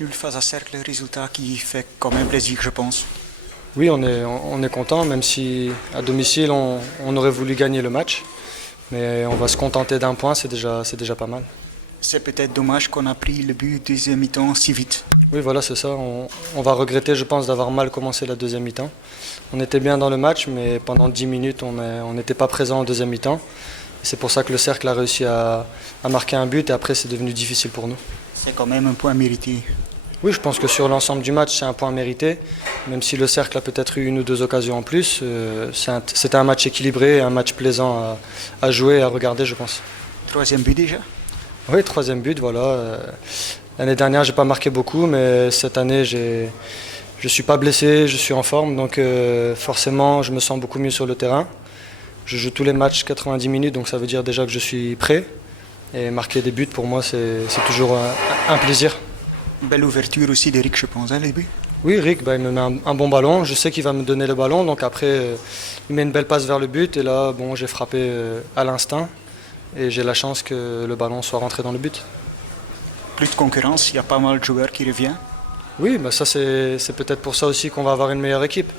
nul face à Cercle, résultat qui fait quand même plaisir, je pense. Oui, on est content, même si à domicile on aurait voulu gagner le match. Mais on va se contenter d'un point, c'est déjà pas mal. C'est peut-être dommage qu'on a pris le but deuxième mi-temps si vite. Oui, voilà, c'est ça. On va regretter, je pense, d'avoir mal commencé la deuxième mi-temps. On était bien dans le match, mais pendant 10 minutes, on n'était pas présent en deuxième mi-temps. C'est pour ça que le Cercle a réussi à marquer un but et après c'est devenu difficile pour nous. C'est quand même un point mérité. Oui, je pense que sur l'ensemble du match, c'est un point mérité. Même si le Cercle a peut-être eu une ou deux occasions en plus, c'était un match équilibré, un match plaisant à jouer et à regarder, je pense. Troisième but déjà? Oui, troisième but, voilà. L'année dernière, j'ai pas marqué beaucoup, mais cette année, je suis pas blessé, je suis en forme, donc forcément, je me sens beaucoup mieux sur le terrain. Je joue tous les matchs 90 minutes, donc ça veut dire déjà que je suis prêt. Et marquer des buts, pour moi, c'est toujours un plaisir. Belle ouverture aussi d'Eric, je pense, les buts. Oui, Rick, il me met un bon ballon. Je sais qu'il va me donner le ballon, donc après, il met une belle passe vers le but. Et là, bon, j'ai frappé à l'instinct. Et j'ai la chance que le ballon soit rentré dans le but. Plus de concurrence, il y a pas mal de joueurs qui reviennent. Oui, ça c'est peut-être pour ça aussi qu'on va avoir une meilleure équipe.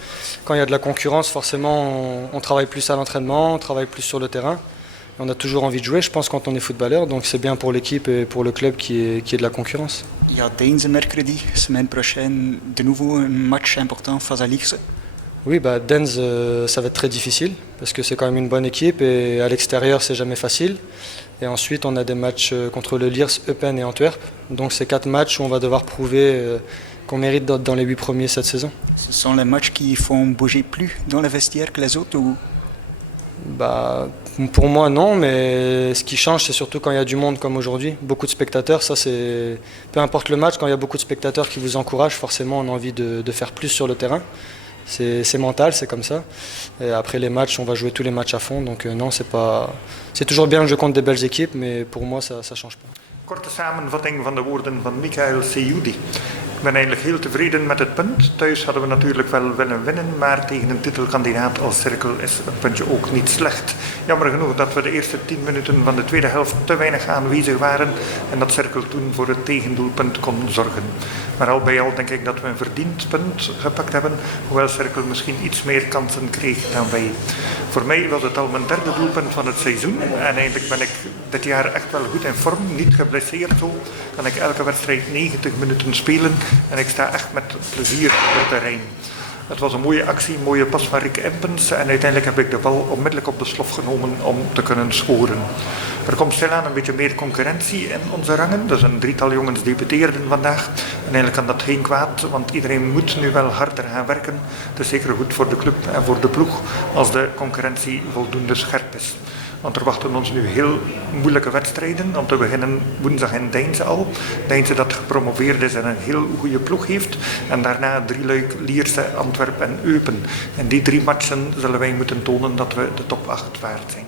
Quand il y a de la concurrence, forcément, on travaille plus à l'entraînement, on travaille plus sur le terrain. On a toujours envie de jouer, je pense, quand on est footballeur. Donc c'est bien pour l'équipe et pour le club qui est de la concurrence. Il y a Deinze mercredi, semaine prochaine, de nouveau un match important face à Lierse. Oui, Dens, ça va être très difficile parce que c'est quand même une bonne équipe et à l'extérieur, c'est jamais facile. Et ensuite, on a des matchs contre le Lierse, Eupen et Antwerp. Donc c'est 4 matchs où on va devoir prouver qu'on mérite d'être dans les 8 premiers cette saison. Ce sont les matchs qui font bouger plus dans le vestiaire que les autres ou... Pour moi, non, mais ce qui change, c'est surtout quand il y a du monde comme aujourd'hui. Beaucoup de spectateurs, ça c'est... Peu importe le match, quand il y a beaucoup de spectateurs qui vous encouragent, forcément on a envie de faire plus sur le terrain. C'est mental, c'est comme ça. Et après les matchs, on va jouer tous les matchs à fond. Donc non, c'est toujours bien de jouer contre des belles équipes, mais pour moi, ça ne change pas. Korte samenvatting van de woorden van Michael Seyoudi. Ik ben eigenlijk heel tevreden met het punt. Thuis hadden we natuurlijk wel willen winnen, maar tegen een titelkandidaat als Cercle is een puntje ook niet slecht. Jammer genoeg dat we de eerste 10 minuten van de tweede helft te weinig aanwezig waren en dat Cercle toen voor het tegendoelpunt kon zorgen. Maar al bij al denk ik dat we een verdiend punt gepakt hebben, hoewel Cercle misschien iets meer kansen kreeg dan wij. Voor mij was het al mijn derde doelpunt van het seizoen en eigenlijk ben ik dit jaar echt wel goed in vorm, niet geblesseerd zo. Kan ik elke wedstrijd 90 minuten spelen en ik sta echt met plezier op het terrein. Het was een mooie actie, een mooie pas van Rick Empens en uiteindelijk heb ik de bal onmiddellijk op de slof genomen om te kunnen scoren. Er komt stilaan een beetje meer concurrentie in onze rangen, dus een drietal jongens debuteerden vandaag. En eigenlijk kan dat geen kwaad, want iedereen moet nu wel harder gaan werken. Het is zeker goed voor de club en voor de ploeg als de concurrentie voldoende scherp is. Want er wachten ons nu heel moeilijke wedstrijden. Om te beginnen woensdag in Deinze al. Deinze dat gepromoveerd is en een heel goede ploeg heeft. En daarna Drieluik, Lierse, Antwerpen en Eupen. En die 3 matchen zullen wij moeten tonen dat we de top 8 waard zijn.